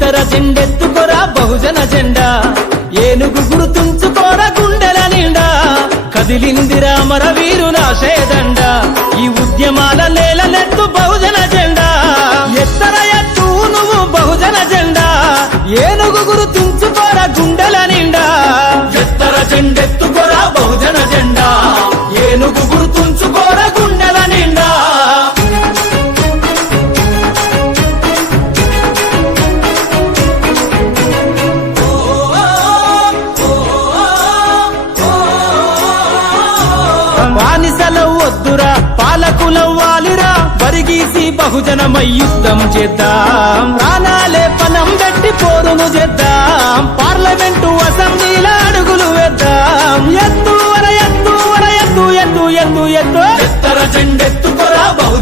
ఎత్తర జెండెత్తుకోరా బహుజన జెండా. ఏనుగు గుర్తుంచుకోరా గుండెల నిండా. కదిలిందిరా మర వీరునాశయదండ ఈ ఉద్యమాల బానిసల వద్దురా పాలకులవ్వాలిరా బరిగీసి బహుజనమై యుద్ధం చేద్దాం. ప్రాణాలే పనం పెట్టి పోరును చేద్దాం. పార్లమెంటు అసెంబ్లీల అడుగులు వేద్దాం. ఎత్తు ఎత్తు ఎత్తు ఎత్తు ఎత్తు ఎత్తు. ఎత్తు జెండెత్తుకోరా బహు